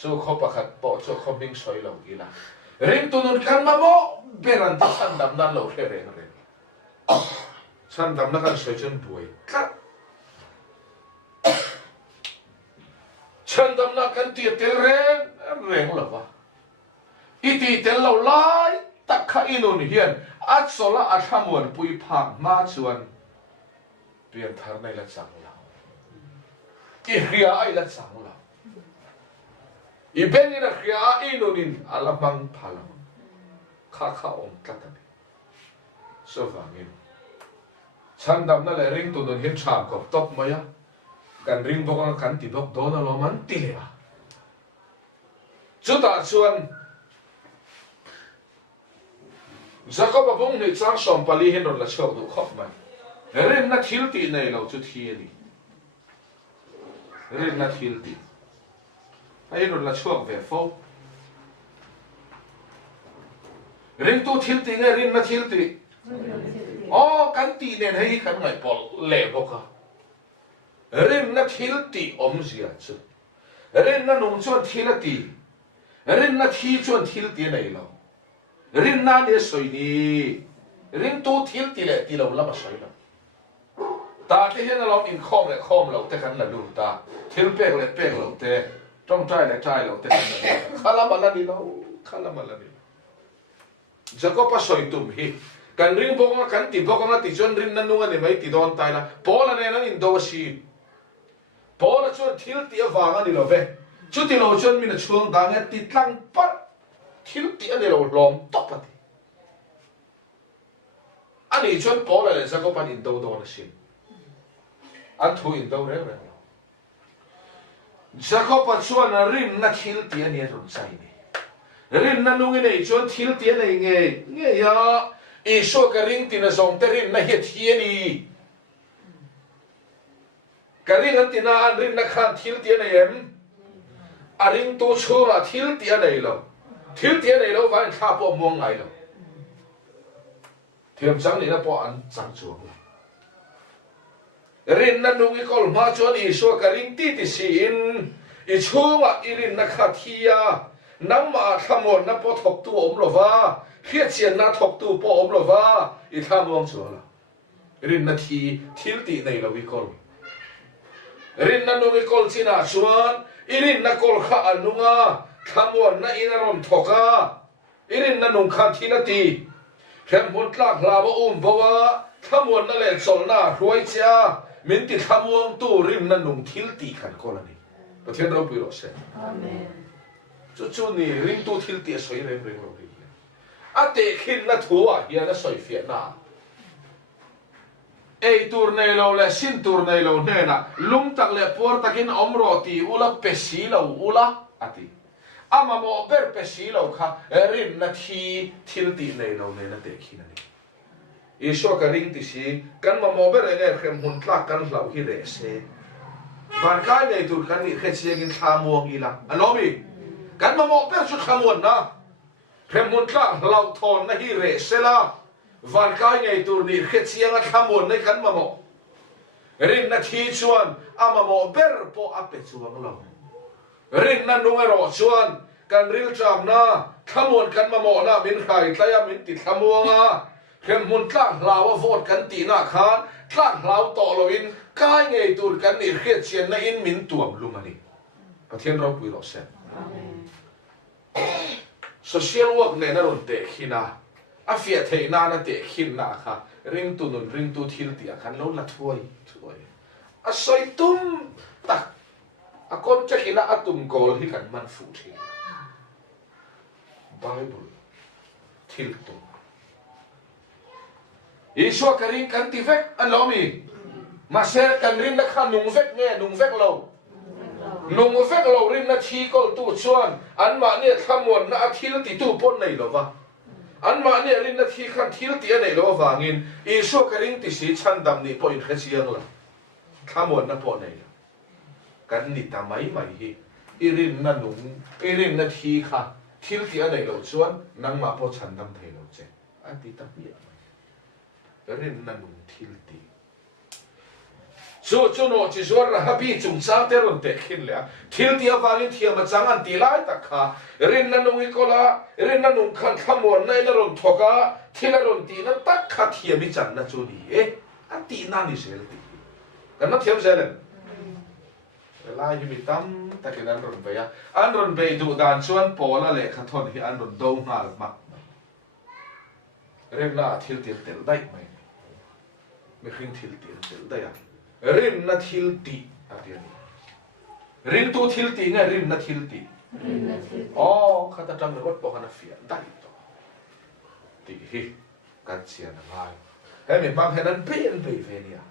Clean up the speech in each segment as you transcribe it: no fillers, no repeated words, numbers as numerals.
สู้เขาประคัดปอสู้เขามิ่งสอยเราอีละเร่งตุนนกันมาโมเบรันที่ฉันดำนั้นเราเร่งเร่งฉันดำนั้นกันสวยจนป่วยครับฉันดำนั้นกันตีเตลเร่งหรอวะอีตีเตลเราไล่ตักข้าอินุนเฮียนอัดโซล่าอัดขมวนปุยผักมาชวนเปลี่ยนทางในละสังเราอีเฮียไอละสังเราอีเบนี่นะเฮียอินุนินอาลามังพาลังข้าองค์กัตติสว่างอินฉันดำนั่นแหละริงตุนนเห็นชามกับตบมายะกันริงบอกกันติดบอกโดนเรามันตีเลยจุดตัดส่วนจะก็บอกว่านี่จ้างสมปลีเห็นรถละชอบดูขอบมันเรื่องนัดทิลตีในเราจุดที่นี่เรื่องนัดทิลตีไอ้รถละชอบแบบโฟเรื่องตัวทิลตีไงเรื่องนัดทิลตีอ๋อกันตีเนี่ยให้กันไงปอลเล่บอกอะเรื่องนัดทิลตีอมเสียจุดเรื่องนัดนุ่งชวนทิลตีเรื่องนัดที่ชวนทิลตีในเรารินนาเนี่ยสวยนี่รินตัวทิลตีเลยที่เราละมาสวยนะตาที่เห็นเราอินคอมเลยคอมเราแต่กันละดูตาทิลเป๊กเลยเป๊กเราแต่จ้องใจเลยใจเราแต่ข้าละมันละนี่เราข้าละมันละนี่จะก็pasสวยตุ้มฮีกันรินบอกว่ากันติบอกว่าติจนรินนั่นนู่นนี่ไม่ติดโดนตายละพอละเนี่ยนั่นอินโดชีพอละชวนทิลตีฟังอันนี้เราเว้ชุดที่เราชวนมีนะช่วงดังเนี่ยติดตั้งปัดทิลตีอันนี้เราล้อมตบปะทีอันนี้ชวนพอละเลยจะก็ปันอินโดโดนสิอันทูอินโดเร็วเร็วจะก็ปันชวนรินนัดทิลตีอันนี้รุ่นใจนี่รินนั่นนู่นนี่ชวนทิลตีอันนี้ไงยาอีชัวกริงตีน่ะส่งแต่รินน่ะเฮ็ดเฮียนี่กริงอันตีน่ะอันรินน่ะขันทิลตีอันนี้เอ็มอาริงตัวชัวทิลตีอันนี้เราทิลตีอันนี้เราวันข้าพอมองไงเราเทียมจังนี่นะพออันจังจวงรินนั่นนุ่งอีกอลมาชวนอีชัวกริงตีติสินอีชัวอีรินน่ะขัดเฮียน้ำมาขมวนน่ะพอถกตัวอมหรอวะเฮียเชียนน่ะถกตัวปอมหรอวะอีข้ามองชัวละรินนาทีทิลตีในเราวิกอลรินนั่นนุ่งอีกอลสินะชวนอีรินน่ะกอลข้าอันนุ่งอ่ะขมวนน่ะอินารมถกอ่ะอีรินนั่นนุ่งขัดทีนาทีเข้มข้นกลากลาบบัวขมวนนั่นแหละสนหน้ารวยเจ้ามินติขมวงตู้รินนั่นนุ่งทิลตีขันกอลนี่ประเทศเราไปรอเสจุดนี้ริงตัวทิลตีสวยเร่งเราดีอาเตขินน่ะทัวเฮียน่ะสวยเฟียน่าไอตัวในเราและสินตัวในเราเนี่ยนะลุงตักเล็บปวดตักินอมรอตีอุลาเปสีเราอุลาอาทิอามาโมเบอร์เปสีเราค่ะรินนาทีทิลตีในเราเนี่ยนะเตขินนี่อีชัวกริงติสีกันมาโมเบอร์เนี่ยเข้มหุ่นตลักกันเราฮิเรเซวันข้าในตัวกันนี่เคยกินชามวงอีละอันน้อมีกันมาโมเบอร์ชุดขมวนนะเข้มหุ่นตลักเราทอนนะฮิเรเซละวันข้าในตัวนี้เคยยังขมวนในกันมาโมรินนาทีชวนอามาโมเบอร์พออัปเปชวงเรารินนั่นนุ่งรอชวนกันริลจามนะขมวนกันมาโมนะมินไข่ทายามินติดขมวงอ่ะเข้มหุ่นตลักเราว่าโฟดกันตีนาคานตลักเราต่อเราอินกายไงตัวกันนี่เคยยังนะอินมินตัวลุมานี่ประเทศเราคุยเราเสร็จsocial work เนี่ยนั่นเตะขินาอาเฟียเทนานั่นเตะขินนาค่ะริงตุนริงตุทิลตีอาคันโลละถ้วยอาศัยตุ้มตักอาคนจะขินาอาตุ้มโกลที่กันมันฟูทีไบเบิลทิลตุอิชัวกันริงกันติเฟกอันล้อมีมาเชร์กันริงนักขันนุ่งเฟกเนี่ยนุ่งเฟกเรานุ่งเฟกเรารินนาทีก็ตู้ชวนอันมาเนี่ยขมวนนาทีละติตู้ปนในหรอวะอันมาเนี่ยรินนาทีขันทีละติอันไหนหรอวะงินอีชัวกริงติสีชันดำนี่พออินเคสียังละขมวนนาปนในกันนี่ทำไมไม่ฮีอีรินนั่นนุ่งอีรินนาทีค่ะทีละติอันไหนเราชวนนั่งมาพอชันดำเทเราเจอันที่ตั้งเยอะรินนั่นนุ่งทีละติช chu no chi zuar ra happy chung sang te ron te khin le thil tia wangin thiam ma chang an ti lai tak kha rin na nung ikola rin na nung khan khamon nai na ron thoka thil ron ti na tak kha thiam mi chan na chu ni a ti na ni sel ti kan na thiam sel lai hi mi tam takin an ron be ya an ron be du dan chuan pola le kha thon hi an ron do ngal ma rem na thil tir tel dai mai me khin thil tir tel dai ya rin na thil ti atiani rin tu thil ti nga rin na thil ti oh khata tang le wat po kana fia dai to ti hi kan sia na mai he me mang he nan pe an pe ve nia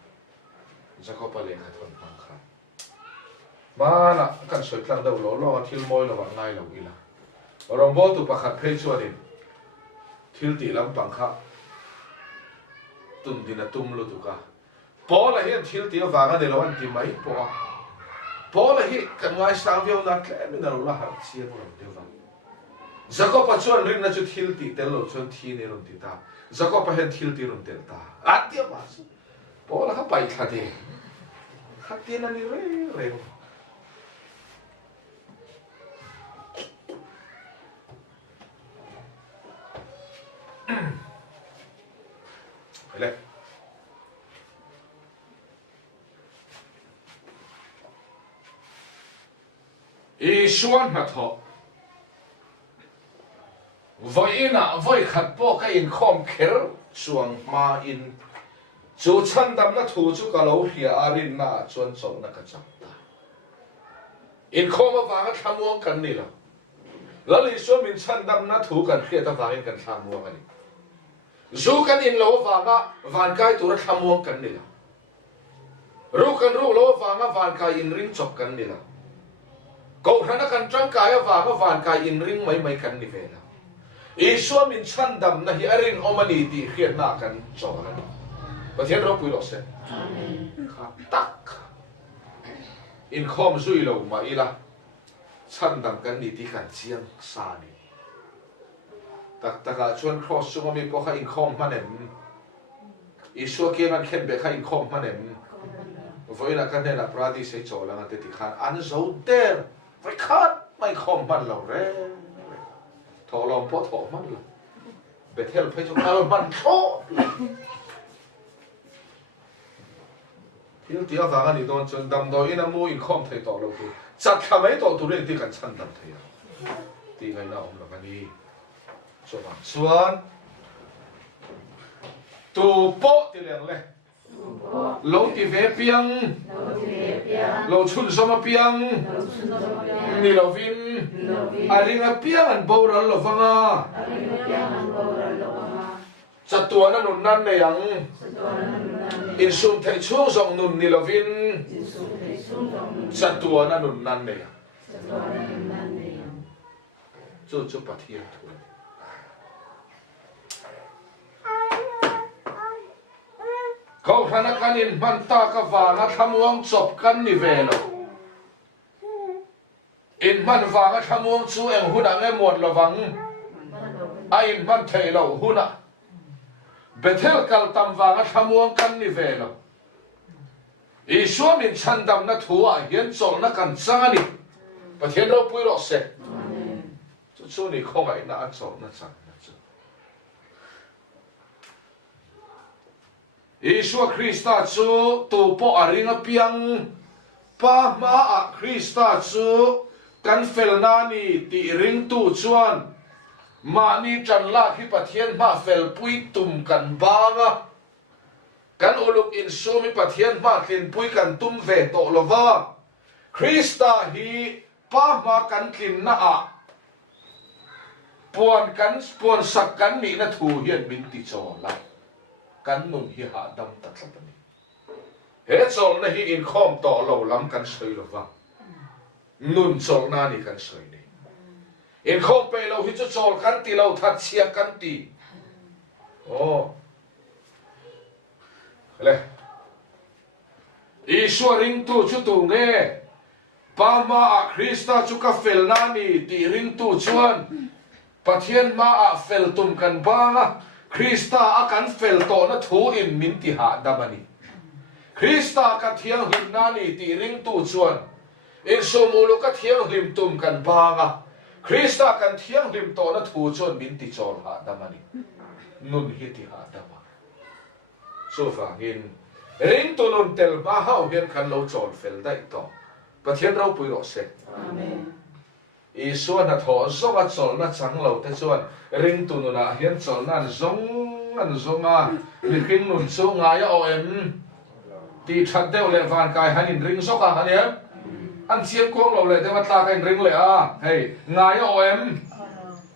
jacob le kha thon mang kha mana kan soi tlang do lo thil moi lo wa ngai lo ila rom bo tu pakhat phei chuanin thil ti lam pang kha tum dina tum lo tu ka Paul hian thil ti awanga de lo an ti mai po Paul hi kan ngai sang veo na tle mi na lo la har chia mo de wa Jacob pa chuan rin na chu thil ti tel lo chuan thi ne ron ti ta Jacob pa hian thil ti ron tel ta atia ma Paul ha pai tha de khatin ani re Hele Isuan hat ho voi khat po ka in khom kher suang ma in chu chan dam na thu chu ka lo hia arin na chuan chong na ka chang ta in khom wa ka thamuang kan ni la li so min chan dam na thu kan khia ta wa in kan thamuang ani zu kan in lo wa nga van kai tu ra thamuang kan ni la ru kan ru lo wa nga van kai in ring chok kan ni la Cậu thằng nó cần trăng cái và nó vàn cái in ring mấy cần đi về nào. Isua min chan dam na hi arin omani ti khiat na kan cho na. Và thiên ro pui lo se. Tak. In khom zui lo ma ila. Chan dam kan ni ti kan chiang sa ni. Tak chuan cross sunga mi po kha in khom manem. Isua ke man khen be kha in khom manem. Voi na kan na pradi se cho la na te ti khan an zo der. Phải khát mày không man lâu re thọ lòng po thọ man lâu về theo phải cho tao man thọ thiếu tiếc vàng anh đi đón chân đầm đôi in mua in không thấy tao lâu tu chặt cả mấy tao tu lên thì cần chân đầm thấy à thì ngày nào ông là cái gì số vàng xuân tu po thì liền lên lâu thì về piang lâu chun sao mà piang ni lâu vin ari nga piang an bầu ra lâu vang à chặt tua na nun nan này yang in sum thầy chuông rong nun ni lâu vin chặt tua na nun nan này chú chú bắt hiền thôi Kau thana kanin manta ka vanga thamuang chop kan ni velo in man vanga thamuang chu eng huna nge mon lawang a in man thei lo huna bethel kal tam vanga thamuang kan ni velo Isua min chandam na thua hian chol na kan changani pathian ro pui ro se chu ni khongai na chol na chang Isua Krista chu tu po aringa piang pa ma a Krista chu kan fel na ni ti ring tu chuan ma ni chan la khi pathian ma fel pui tum kan banga kan uluk in su mi pathian ma tlin pui kan tum ve to lova Krista hi pa ma kan tlin na a puan sak kan ni na thu hian min ti chaw la kan nun hi ha dam tak ni he chol na hi in khom to lo lam kan soi lo wa nun chol na ni kan soi ni in khom pe lo hi chu chol kan ti lo that chia kan ti oh le Isua ring tu chu tu nge pa ma a Krista chu ka fel na ni ti ring tu chuan pathian ma a fel tum kan ba Krista akan fel to na thu in min ti ha damani Krista ka thiang hlim nani ti ring tu chuan in sumulu ka thiang hlim tum kan banga Krista kan thiang hlim to na thu chuan min ti chol ha damani nun hi ti ha dama so fangin ring tu nun tel ba hau hian kan lo chol fel dai to pathian ro pui ro se amen Isu na tho zonga chol na chang lo te chuan ring tu nu na hian chol na an zonga mi king nun chu nga ya om ti that deuh le van kai hanin ring soka haniam an chiam kuang lo le te wa tla kai ring le a hei nga ya om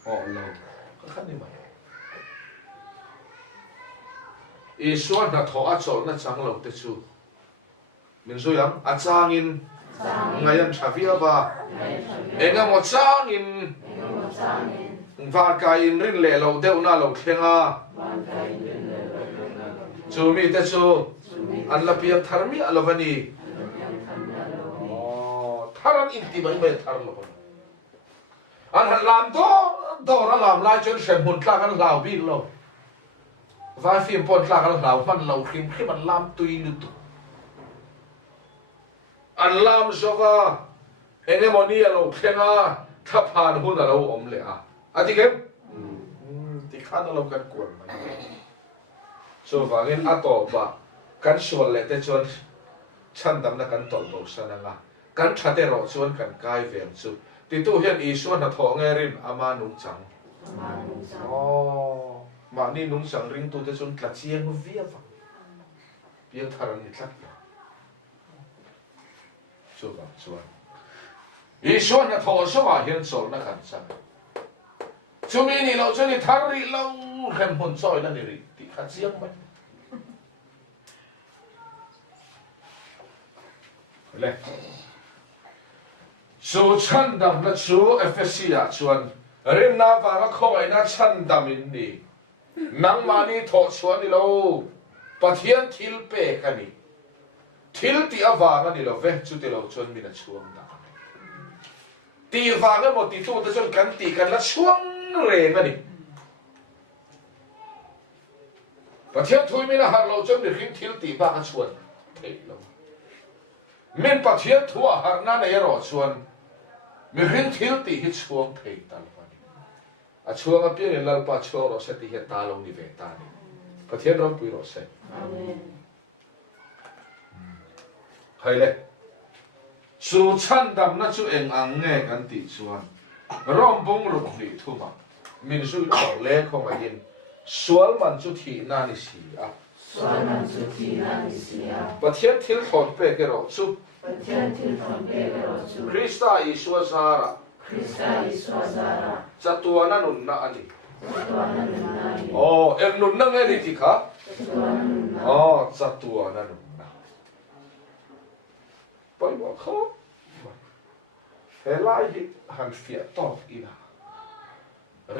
o lo ka khan ni ma Isu na tho a chol na chang lo te chu min su yam a changin ngayon thavia ba enga mo changin van kai in rin le lo deuh na lo thlenga chu mi te chu an la piang thar mi alovani tharan inti bai bai thar lo an han lam do ra lam lai chon shem hun tla kan lau bi lo va phim pon tla kan lau man lo khim khim an lam tui nu tu an lam zova enemonia lo thlenga thaphan hun alo om le a ati kem ti khan lo kan kuan mai so wangin ato ba kan sol le te chon chan dam na kan tol bo sananga kan thate ro chon kan kai veng chu ti tu hian I suan na tho nge rin ama nung chang oh ma ni nung chang ring tu te chon tla chiang via va piang tharan ni tlat chu ba chuan I suan na tho so wa hian sol na kan chang chu mi ni lo chu ni thar ri lo khem hun soi na ni ri ti kha chiang mai le su chan dam na chu Ephesia chuan rin na va ga khoi na chan dam in ni nang ma ni tho chuan ni lo pathian thil pe ka ni thil ti awanga ni lo ve chu ti lo chuan mi na chuang da ti wanga mo ti tu ta chuan kan ti kan la chuang re nga ni pathian thui mi na har lo chuan ni ring thil ti ba ka chuan thei lo min pathian thua har na nei ro chuan mi ring thil ti hi chuang thei tal pani a chuang a pian lal pa chuang ro se ti he ta lo ni ve ta ni pathian rom pui ro se amen hai le su chan dam na chu eng ang nge kan ti chuan rom bong ru ni thu ma min su lo le khong a yin sual man chu thi na ni si a sual man chu thi na ni si a pathian thil thon pe ke ro chu pathian thil thon pe ke ro chu Krista Isua Zara chatuana nun na ani oh em nun na nge ni ti kha oh chatuana nun na pai mo kho helai hi han fia top ina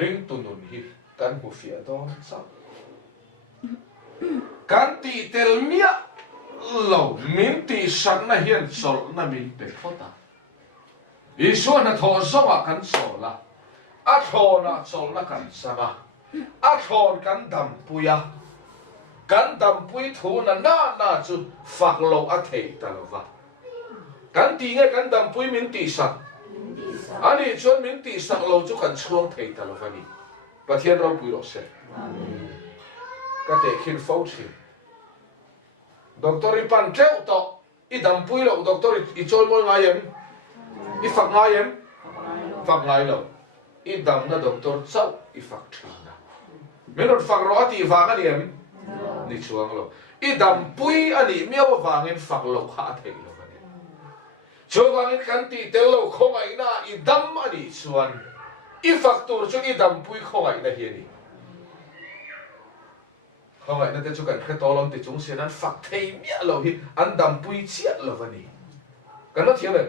ring tu nun hi kan hu fia don sa kan ti tel mia lo min ti san na hian sol na min pe khota Isu na tho zonga kan sola a thon na sol na kan sama a thon kan dam puya kan dam pui thu na na chu fak lo a thei talova kan ti nge kan dam pui min ti sak ani chuan min ti sak lo chu kan chuang thei talova ni pathian ro pui ro se ka te khin fo thi doctor I pan treu to I dam pui lo doctor I chol mol ngayem I fak ngayem fak ngai lo I dam na doctor chau I fak thina menot fak ro ati wang ani em ni chuang lo I dam pui ani miaw wangin fak lo kha thei lo ani chu wangin kan ti tel lo khong ai na I dam ani chuan I fak tur chu I dam pui khong ai na hi ani không phải nên cho cần cái to lắm thì chúng sẽ ăn phật thầy mía lâu hi ăn đầm bùi chiết là vậy nè cái nó thiếu này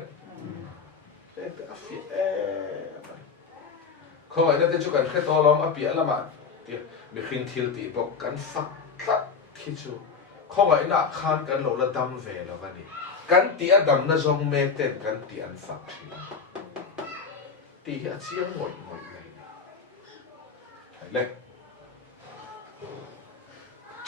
không phải nên cho cần cái to lắm áp bịa là mà thì mình khinh thiếu thì bọc cần phật tắt thì chú không phải là khan cần lâu là đầm về là vậy nè cần tía đầm nó giống mê tên cần tía ăn phật thì hiện chiếng ngồi ngồi này lên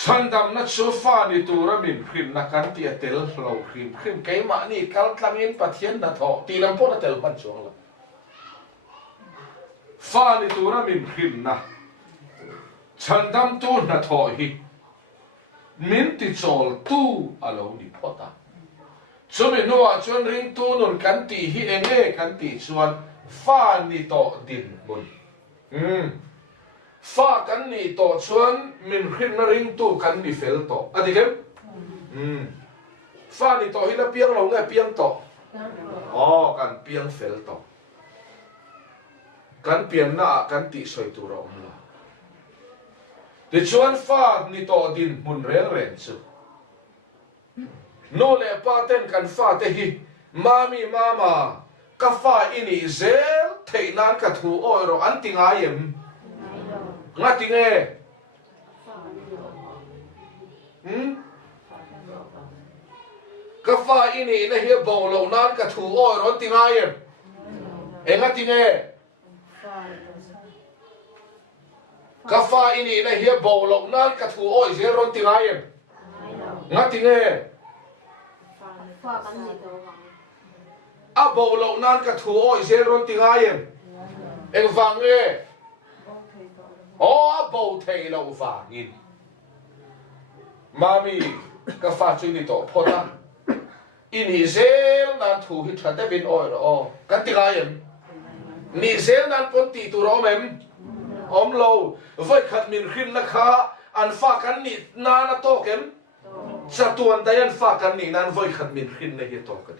chan dam na chu fa ni tura min khrim na kan ti tel lo khrim ke ma ni kal tlangin pathian na tho ti lam po na tel ban chuang la fa ni tura min khrim na chan dam tu na tho hi min ti chol tu alo ni phota chumi nuwa chuan ring tu nun kan ti hi enge kan ti chuan fa ni to din bun fa kan ni to chuan min khrim na ring tu kan ni fel to adikem fa ni to hi na piang lo nge piang to kan piang fel to kan piang na kan ti soi tu ro la ti chuan fa ni to din mun ren chu no le paten kan fa te hi mami mama ka fa ini zel theinan ka thu oi ro an tinga yem nga tinge ka fa ini na hi bo lo nan ka thu oi ro tinga yem nga tinge ka fa ini na hi bo lo nan ka thu oi zel ro tinga yem nga tinge a bo lo nan ka thu oi zel ron tinga yem eng vang e a bo thei lo vang in mami ka fa chui ni to phota in hi zel nan thu hi thate bin oi ro kan tinga yem ni zel nan pon ti tu ro mem om lo voi khat min khin la kha an fa kan ni na na to kem sa tuan dayan fa kan ni nan voi khat min khin na hi to kan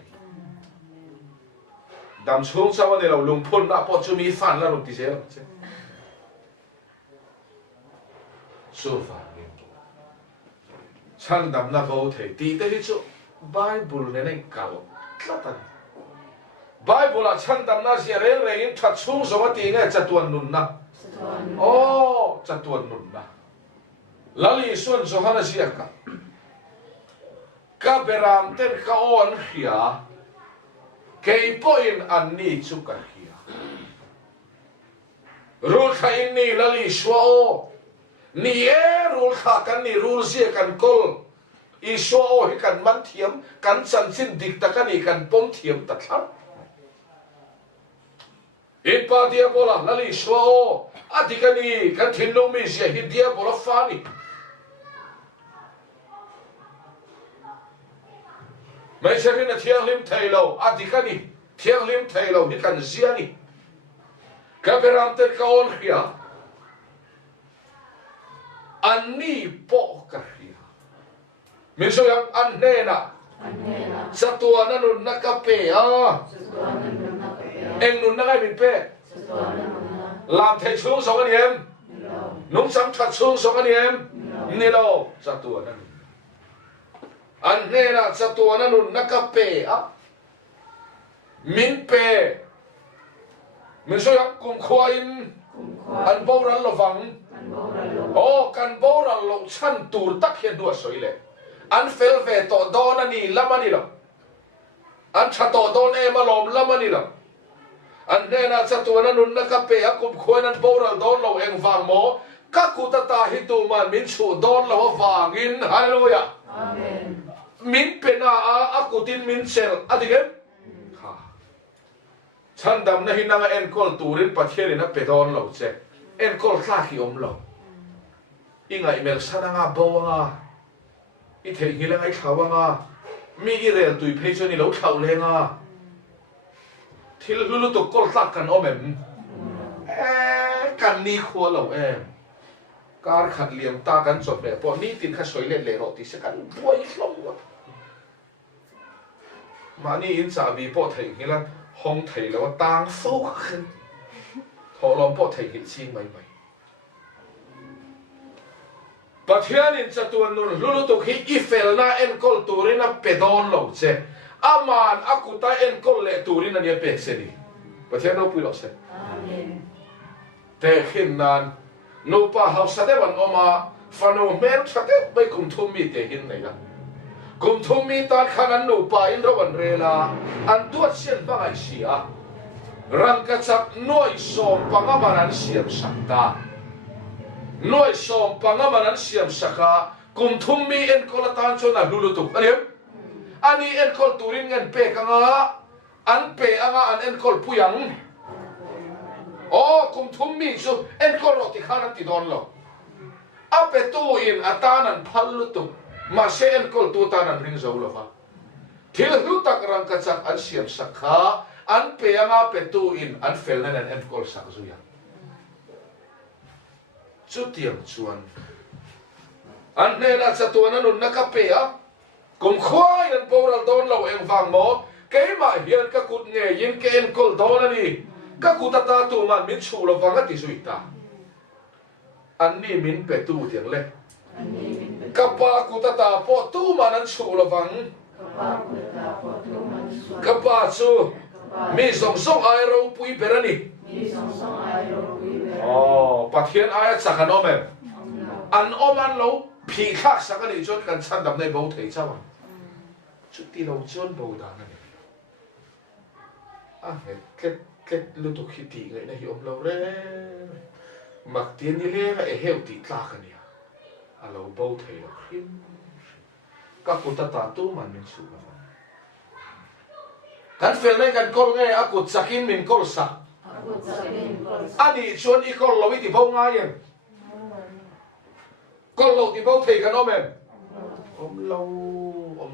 dam chung sa wa de lo lung phun na po chu mi fan la lu ti se so fa chan dam na go the ti te hi chu bible ne nei kal tlatan bible a chan dam na sia re re in that chung so ma ti nge cha tuan nun na cha tuan nun na lali suan so hana sia ka beram ten ka on khia kei poin an ni chu ka khia rul kha in ni lali shwa o ni rul kha kan ni rul zia kan kol i shwa o hi kan man thiam kan chan chin dik ta kan ni kan pom thiam ta thlar ipa dia bola lali shwa o adikani kan thinno mi zia hi dia bola fani mấy xe cái thiêng lim thầy lâu, à thì cái gì thiêng lim thầy lâu thì cần gì anh? Cái bên làm tên cao ôn kia, anh ni bỏ cái kia, mình nói rằng anh nè na, sát tua nó nôn nát cà phê em nôn nát cái mình phê, làm thầy xuống sống anh em, nông sản thật xuống sống anh em, nè đâu sát tua nó anh nè na sa tua na nun nakape min pe min so yak kum khoin an boral lo vang kan boral lo chan tur tak he du soi le an fel ve to don ani lamani lo an tha to don e malom lamani lo an nè na sa tua na nun nakape kum khoin an boral don lo eng vang mo ka ku ta hi tu man min chu don lo vangin hallelujah amen min pena akutin min sel adigem ha chan dam na hinanga en kol turin pathian na pedon lo che en kol kha khi om lo inga email sananga bawanga I thei hilang ai thawanga mi I rel tui phei ni lo thau lenga thil hulu to kol tlak kan omem kan ni kho lo kar khat liam ta kan chop le po ni tin kha soi le ro ti se kan boi hlom mani in sa vi po thei hilang hong thei lo tang fo khan tho lom po thei hi ching mai mai pathian in chatuan nun lulu to hi ifel na en kol turina pedon lo che aman akuta en kol le turina ni pe se ni pathian no pu lo se amen te khin nan no pa hau sa de wan oma fano mer thate bai kum thum mi te hin nei la kum thum mi ta khanan no pa in ro wan re la an tuat sian ba ai sia rang ka chak noi som pangamaran siam sakta noi som pangamaran siam saka kum thum mi en kol tan chon a lulutuk aliam ani en kol turin ngen pe kanga an pe anga an en kol puyang kum thum mi chu en kol ro ti khana ti don lo a pe tu in atanan phal lutuk ma se en kol tu tanan ring zo lo fa thil hu tak rang ka chak an siam sakha an pe anga pe tu in an fel na en kol sak zu ya chu tiang chuan an ne na cha tu na nun na ka pe a kum khwai an poral don lo eng wang mo ke ma hian ka kut nge yin ke en kol don ani ka kutata tu man min chu lo wanga ti suita an ni min pe tu tiang le ka pa kutata po tu man an chu lo wang ka pa chu mi song song ai ro pui berani pathian ai chakan omen an oman lo phi khak sakani chon kan chan dam nei bo thei chawa chu ti lo chon bo da na kết lưu tục khi tỉ người này hiểu lâu re mặc tiền như thế vậy hiểu tỉ ta cái này lâu bao thầy là khiêm các cụ ta tu mà mình chịu là kan fel này kan kol nghe aku sakin min kol sa ani chuan i kol lo ti bao ngay em kol lo ti bao thầy kan om em om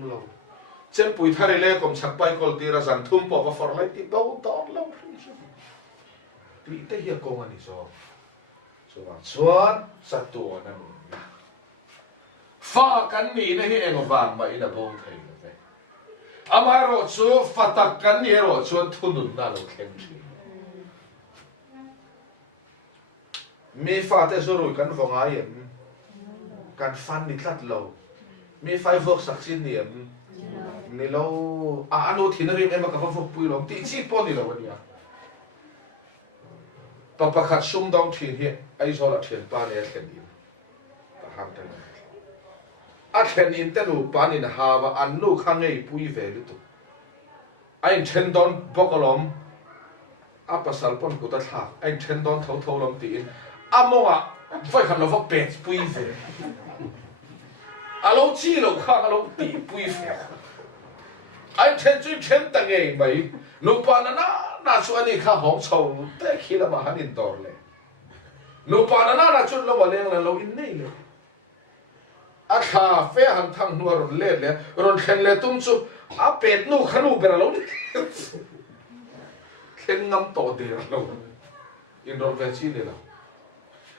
lâu chân bụi thari lê cùng chắc bay kol ti ra dàn thum bỏ vào phở lại ti bao to lâu tuy te hiệp công anh so chuan satu anh pha kan ni na hi eng van mai na bo thei ve amai ro chu fatak kan ni ro chuan thunun na lo khem thi mi fa te zo ru kan vonga yem kan fan ni tlat lo mi fai vok sak chin ni em ni lo anu thin rim em ka vok pui lo ti chi po ni lo ania papa khat sum dong thin hi ai zo la thian pa ne thlen in ta ham ta a thlen in te nu pa ni na ha wa an nu khangei pui ve lu tu ai chen don bokolom a pasal pon ku ta tha ai chen don thau thau lom ti in a mo a vai khan lo vok pe pui ve a lo chi lo kha lo ti pui ve ai chen chui chen ta ngei mai nu pa na chu ani kha hong chou te khi la ma hanin tor le nu pa na chu lo wa leng la lo in nei le a kha fe han thang nuar ron le ron khen le tum chu a pet nu khanu ber lo khen ngam to de lo in ron ve chi le lo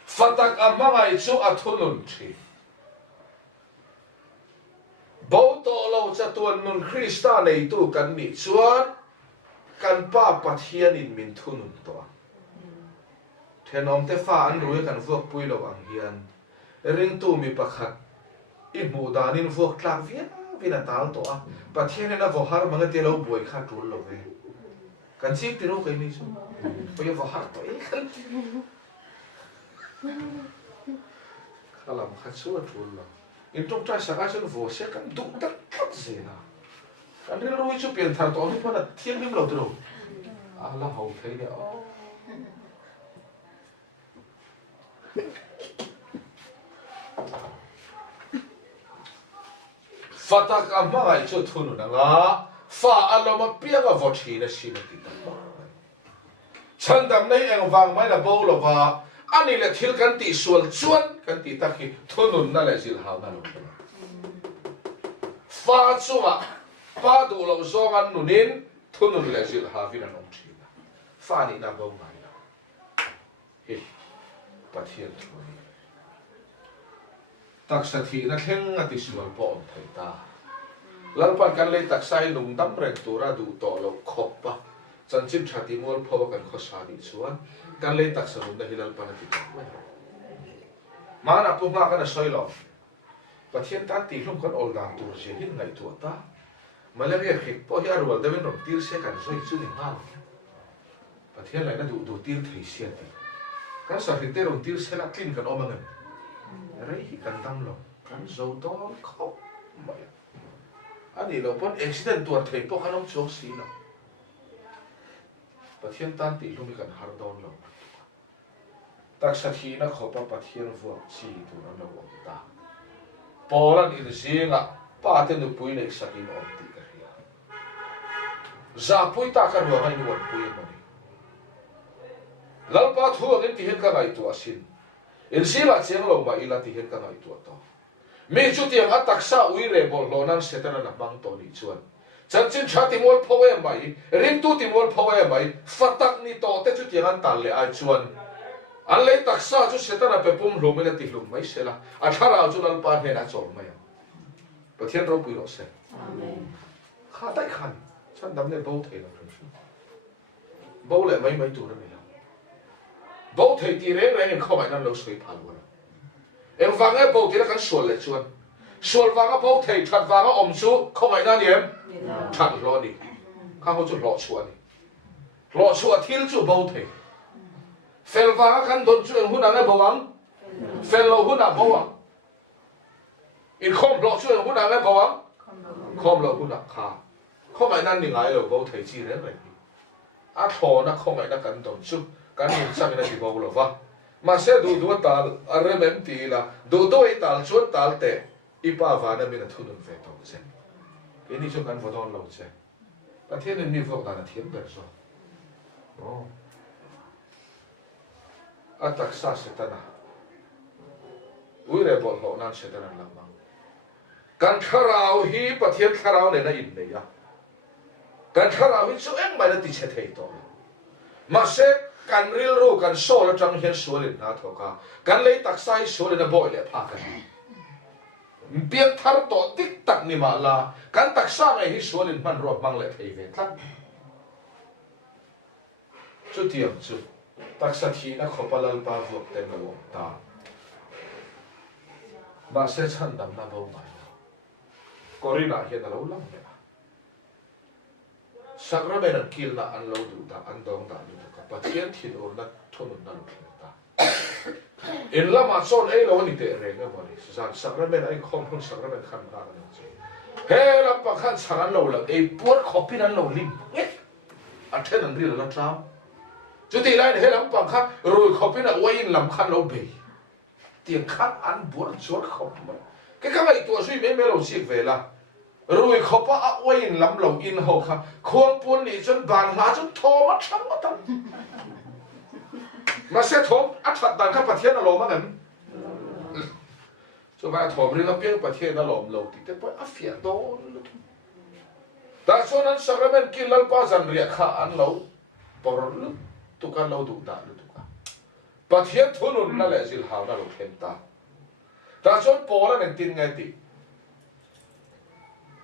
fatak amangai chu a thunun thi bo to lo cha tuan nun Krista nei tu kan ni chuan kan pa pathian in min thunun to thenom te fa an rui kan vok pui lo ang hian ring tu mi pakhat i mu danin vok tlak vina tal to a pathian na vo har manga te lo boi kha tul lo ve kan chi ti ro kai ni chu po vo har to e kan khalam kha chu tul lo in tok tra saka chen vo se kan du tak kat se na kan ri roi chu pian thar to ni pa na thiam lim lo tro ala ho thei de fatak amangai chu thunu na nga fa aloma pianga vo thi na si ti ta chandam nei eng wang mai na bo lo wa ani le thil kan ti sual chuan kan ti ta khi thunun na le zil hau na lo fa chunga pa du lo zong an nunin thunun le zil ha vin an om thi na fa ni na bo mai na hi pathian thui tak sa thi na thleng ati sual po om thei ta lalpan kan le tak sai nung dam rek tura du to lo khop pa chan chin thati mol pho kan kho sa ni chuan kan le tak sa nung da hilal pa na ti mana pu nga kan soi lo pathian ta ti hlum kan ol dang tur je hin ngai tu ta malaria khik po hi arwal da ven ro tir se kan soi chu ni ma pathian lai na du tir thei sia ti kan sa ri te ro tir se la klin kan omangan rei hi kan dam lo kan zo to khop mai ani lo pon accident tuar thei po kanong chok si lo pathian tan ti hlum kan har don lo tak sa thi na khopa pathian vo chi tu na lo ta Polan in zinga paten nu pui nei sakin om ti ka ria za pui ta ka ro ngai nuan pui mani lalpa thu angin ti het ka ngai tu asin in sila cheng lo ba ila ti het ka ngai tu to mi chu tiang ataksa ui re bol lonan setana na bang to ni chuan chan chin chati mol phowe mai ring tu ti mol phowe mai fatak ni to te chu tiang an tal le ai chuan an le taksa chu setana pe pum lo me ti hlum mai sela a thara chu lal pa he na chol mai pathian ro pui ro se amen kha tai khan chan dam ne bo thei la bo le mai mai tu na me bo thei ti re re kho mai nan lo sui phal wa em vang e bo ti la kan sual le chuan sual vang a bo thei that vang a om chu kho mai nan yem that lo ni kha ho chu lo chuan ni lo chu a thil chu bo thei fel vang kan don chu hu na nge bo wang fel lo hu na bo wang in khom lo chu hu na nge bo wang khom lo hu na kha kho mai nan ni ngai lo bo thei chi re re a tho na kho mai na kan don chu kan hin sang na ti bo lo va ma se du du tal arre mem ti la du do e tal chuan tal te ipa va na mi na thunun ve to se ini chu kan vodon lo che pathian ni mi vok da na thiam ber so oh atak sa setana ui re bol ho nan setana lamang kan tharau hi pathian tharau ne na in ne ya kan tharau hi chu eng mai na ti che thei to ma se kan ril ro kan so la tang hian sualin na thoka kan lei taksai sualin na boy le pha kan biak thar to tik tak ni ma la kan taksa ngai hi sualin man ro mang le thei ve thak chu tiam chu taksa thi na khopalal pa vok te lo ta ba se chan dam na bo mai korina hian lo lam ne sakramen an kil na an lo du ta an dong ta ni ka pathian thin ur na thunun na lu ta in lama chon ei lo ni te re nga mari san sakramen ai khom hun sakramen khan na na che he la pa khan charan lo la ei por khopin an lo lim a then an ril la tram chu ti lai he lam pa kha roi khopin a wain lam khan lo be ti khan an bur chor khop ma ke ka mai tu sui me me lo sik ve la rồi khó pa oin lắm lòng in hậu khá khuôn buôn ní chân bàn lá chân thô mắt sẵn mắt tâm mà sẽ thô át thật đàn khá bà thiên là lộn mà ngân cho bà thô bì ngắm biếng bà thiên là lộn lâu thì tế bói áp phía đô ta cho nên sắc ra bên kia lal pa dàn riêng khá ăn lâu bỏ lúc tụ ca lâu tụ ta lúc tụ ca bà thiên thô nôn là lẽ dìl hào là lộn thêm ta cho nên bó là nên tin ngay tị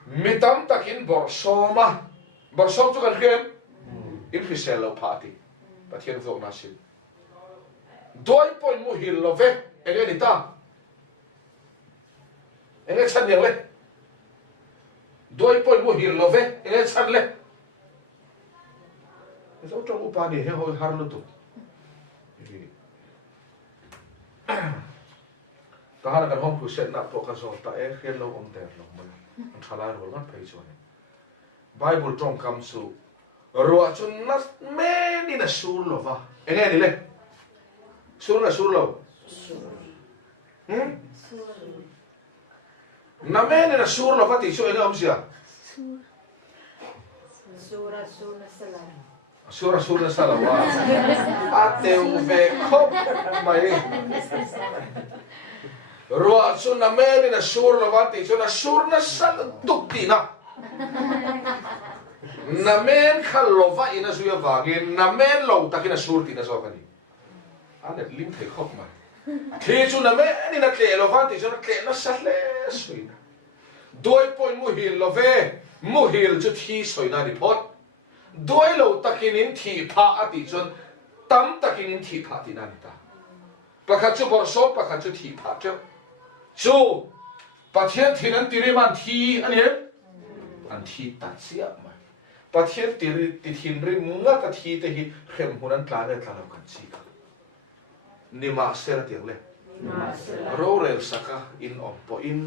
mitam takin borsoma borsom tu kan khem in fisel lo phati pathian vok na sin doi point mu hil lo ve enge ni ta enge chan yang le doi point mu hil lo ve enge chan le so trong upa ni he ho har lu tu ta har kan hom pu set na po ka so ta e khen lo om ter lo ma an thala ro ngat phei chuan bible trong kam su ro chun na me ni na sur lo va enge ni le sur lo na me ni na sur lo va ti chu enge om sia sur na sala wa ateu ve khop mai ro chun na me ni na sur lo va ti chu na sur na sal tuk ti na na men khal lo va ina zuya va ge na men lo ta ki na sur ti na so ka ni ane lim thei khop mai the chu na me ni na tle lo va ti chu na tle na sal le sui na doi point mu hil lo ve mu hil chu thi soi na ni phot doi lo takin in thi pha ati chun tam takin in thi pha ti na ni ta pakhat chu bor so pakhat chu thi pha chu chu pathian thin an tiri man thi ani an thi ta sia ma pathian tiri ti thin ri nga ta thi te hi khem hunan tla le tla lo kan chi ka ni ma ser tiang le ro rel saka in om po in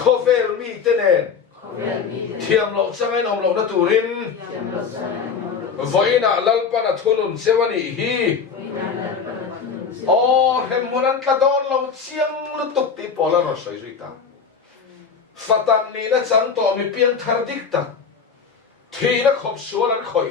khovel mi tenen thiam lo changai nom lo na turin voina lalpa na thunun sewani hi ô hem munan ta don lo chiang lu tuk ti pola no soi soi ta Satan ni na chang to mi piang thar dik ta thi na khop sual an khoi